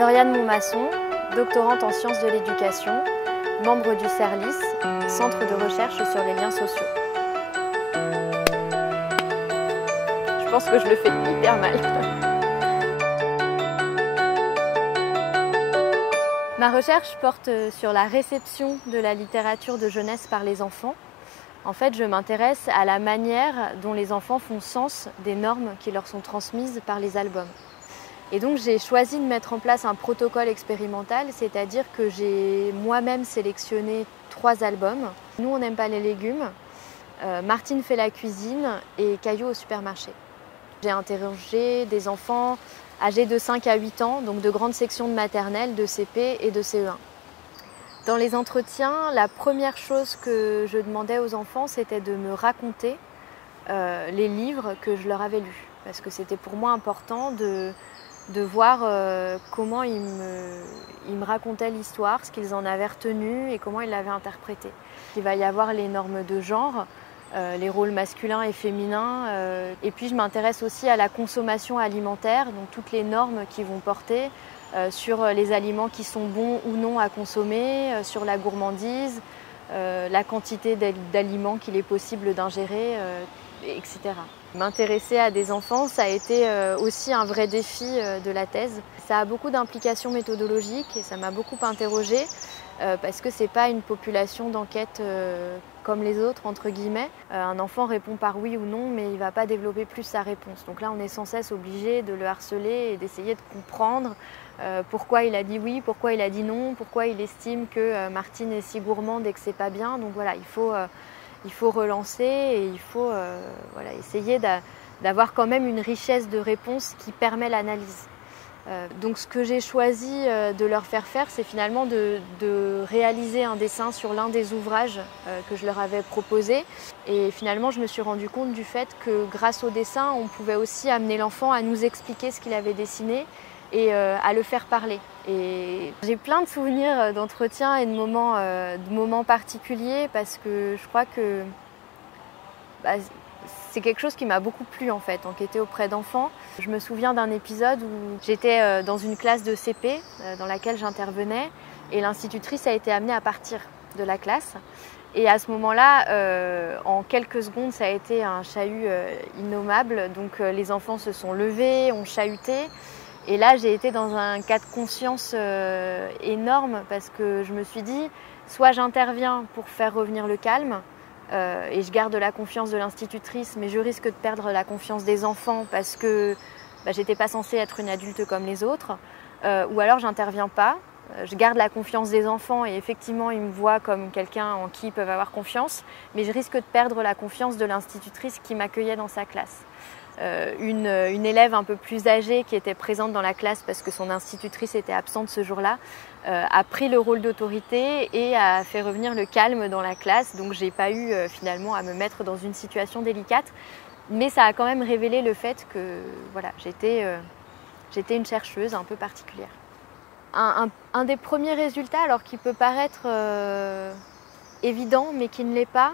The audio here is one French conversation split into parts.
Doriane Montmasson, doctorante en sciences de l'éducation, membre du CERLIS, Centre de recherche sur les liens sociaux. Je pense que je le fais hyper mal. Ma recherche porte sur la réception de la littérature de jeunesse par les enfants. En fait, je m'intéresse à la manière dont les enfants font sens des normes qui leur sont transmises par les albums. Et donc j'ai choisi de mettre en place un protocole expérimental, c'est-à-dire que j'ai moi-même sélectionné 3 albums. Nous, on n'aime pas les légumes, Martine fait la cuisine et Caillou au supermarché. J'ai interrogé des enfants âgés de 5 à 8 ans, donc de grandes sections de maternelle, de CP et de CE1. Dans les entretiens, la première chose que je demandais aux enfants, c'était de me raconter les livres que je leur avais lus. Parce que c'était pour moi important de voir comment ils me racontaient l'histoire, ce qu'ils en avaient retenu et comment ils l'avaient interprété. Il va y avoir les normes de genre, les rôles masculins et féminins. Et puis je m'intéresse aussi à la consommation alimentaire, donc toutes les normes qui vont porter sur les aliments qui sont bons ou non à consommer, sur la gourmandise, la quantité d'aliments qu'il est possible d'ingérer, etc. M'intéresser à des enfants, ça a été aussi un vrai défi de la thèse. Ça a beaucoup d'implications méthodologiques et ça m'a beaucoup interrogée parce que ce n'est pas une population d'enquête comme les autres, entre guillemets. Un enfant répond par oui ou non, mais il ne va pas développer plus sa réponse. Donc là, on est sans cesse obligé de le harceler et d'essayer de comprendre pourquoi il a dit oui, pourquoi il a dit non, pourquoi il estime que Martine est si gourmande et que c'est pas bien. Donc voilà, il faut relancer et il faut essayer d'avoir quand même une richesse de réponses qui permet l'analyse. Donc ce que j'ai choisi de leur faire faire, c'est finalement de réaliser un dessin sur l'un des ouvrages que je leur avais proposé. Et finalement, je me suis rendu compte du fait que grâce au dessin, on pouvait aussi amener l'enfant à nous expliquer ce qu'il avait dessiné et à le faire parler. Et j'ai plein de souvenirs d'entretiens et de moments particuliers parce que je crois que c'est quelque chose qui m'a beaucoup plu en fait, enquêter auprès d'enfants. Je me souviens d'un épisode où j'étais dans une classe de CP dans laquelle j'intervenais et l'institutrice a été amenée à partir de la classe. Et à ce moment-là, en quelques secondes, ça a été un chahut innommable. Donc les enfants se sont levés, ont chahuté. Et là, j'ai été dans un cas de conscience énorme parce que je me suis dit, soit j'interviens pour faire revenir le calme et je garde la confiance de l'institutrice, mais je risque de perdre la confiance des enfants parce que j'étais pas censée être une adulte comme les autres, ou alors j'interviens pas, je garde la confiance des enfants et effectivement ils me voient comme quelqu'un en qui ils peuvent avoir confiance, mais je risque de perdre la confiance de l'institutrice qui m'accueillait dans sa classe. Une élève un peu plus âgée qui était présente dans la classe parce que son institutrice était absente ce jour-là a pris le rôle d'autorité et a fait revenir le calme dans la classe. Donc j'ai pas eu finalement à me mettre dans une situation délicate, mais ça a quand même révélé le fait que voilà, j'étais une chercheuse un peu particulière. Un des premiers résultats, alors qui peut paraître évident mais qui ne l'est pas,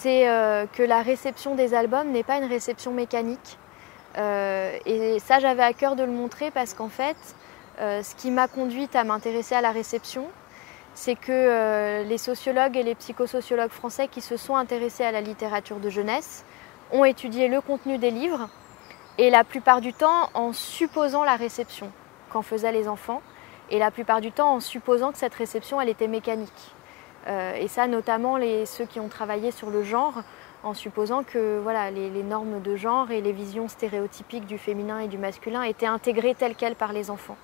c'est que la réception des albums n'est pas une réception mécanique. Et ça, j'avais à cœur de le montrer parce qu'en fait, ce qui m'a conduite à m'intéresser à la réception, c'est que les sociologues et les psychosociologues français qui se sont intéressés à la littérature de jeunesse ont étudié le contenu des livres et la plupart du temps en supposant la réception qu'en faisaient les enfants et la plupart du temps en supposant que cette réception, elle était mécanique. Et ça, notamment ceux qui ont travaillé sur le genre, en supposant que voilà, les normes de genre et les visions stéréotypiques du féminin et du masculin étaient intégrées telles quelles par les enfants.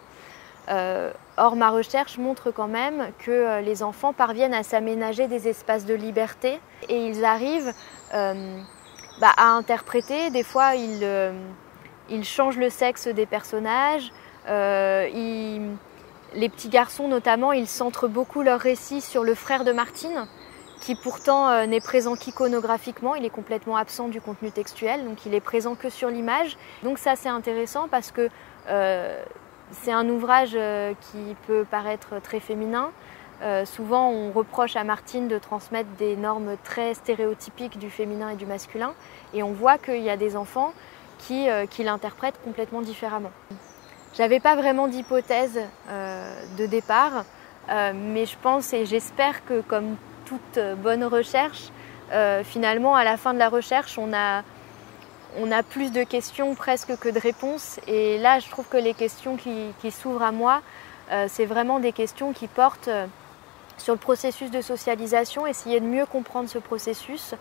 Or, ma recherche montre quand même que les enfants parviennent à s'aménager des espaces de liberté et ils arrivent à interpréter. Des fois, ils changent le sexe des personnages, les petits garçons notamment, ils centrent beaucoup leur récit sur le frère de Martine, qui pourtant n'est présent qu'iconographiquement, il est complètement absent du contenu textuel, donc il est présent que sur l'image. Donc ça c'est intéressant parce que c'est un ouvrage qui peut paraître très féminin. Souvent on reproche à Martine de transmettre des normes très stéréotypiques du féminin et du masculin, et on voit qu'il y a des enfants qui l'interprètent complètement différemment. J'avais pas vraiment d'hypothèse de départ, mais je pense et j'espère que comme toute bonne recherche, finalement à la fin de la recherche, on a plus de questions presque que de réponses. Et là, je trouve que les questions qui s'ouvrent à moi, c'est vraiment des questions qui portent sur le processus de socialisation, essayer de mieux comprendre ce processus,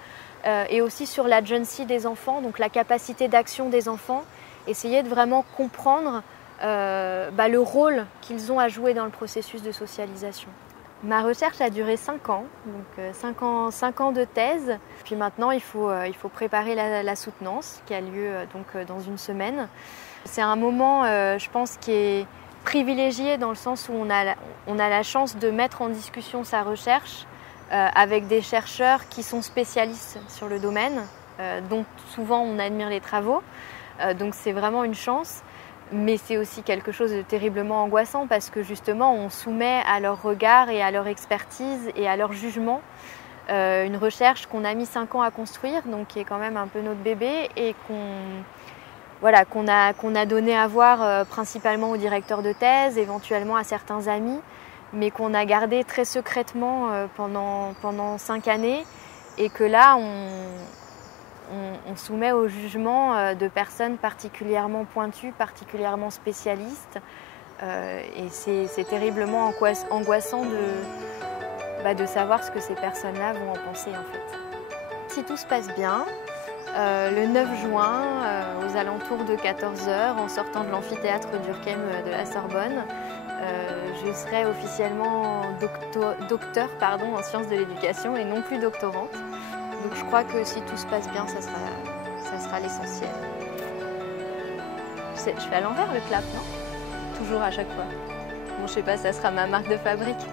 et aussi sur l'agency des enfants, donc la capacité d'action des enfants, essayer de vraiment comprendre le rôle qu'ils ont à jouer dans le processus de socialisation. Ma recherche a duré 5 ans, donc 5 ans de thèse. Puis maintenant, il faut préparer la soutenance qui a lieu dans une semaine. C'est un moment, je pense, qui est privilégié dans le sens où on a la chance de mettre en discussion sa recherche avec des chercheurs qui sont spécialistes sur le domaine, dont souvent on admire les travaux. Donc c'est vraiment une chance. Mais c'est aussi quelque chose de terriblement angoissant parce que justement on soumet à leur regard et à leur expertise et à leur jugement une recherche qu'on a mis 5 ans à construire, donc qui est quand même un peu notre bébé et qu'on a donné à voir principalement au directeur de thèse, éventuellement à certains amis, mais qu'on a gardé très secrètement pendant 5 années et que là on soumet au jugement de personnes particulièrement pointues, particulièrement spécialistes. Et c'est terriblement angoissant de savoir ce que ces personnes-là vont en penser en fait. Si tout se passe bien, le 9 juin, aux alentours de 14 h, en sortant de l'amphithéâtre Durkheim de la Sorbonne, je serai officiellement docteur en sciences de l'éducation et non plus doctorante. Donc je crois que si tout se passe bien, ça sera l'essentiel. Je fais à l'envers le clap, non? Toujours à chaque fois. Bon, je sais pas, ça sera ma marque de fabrique.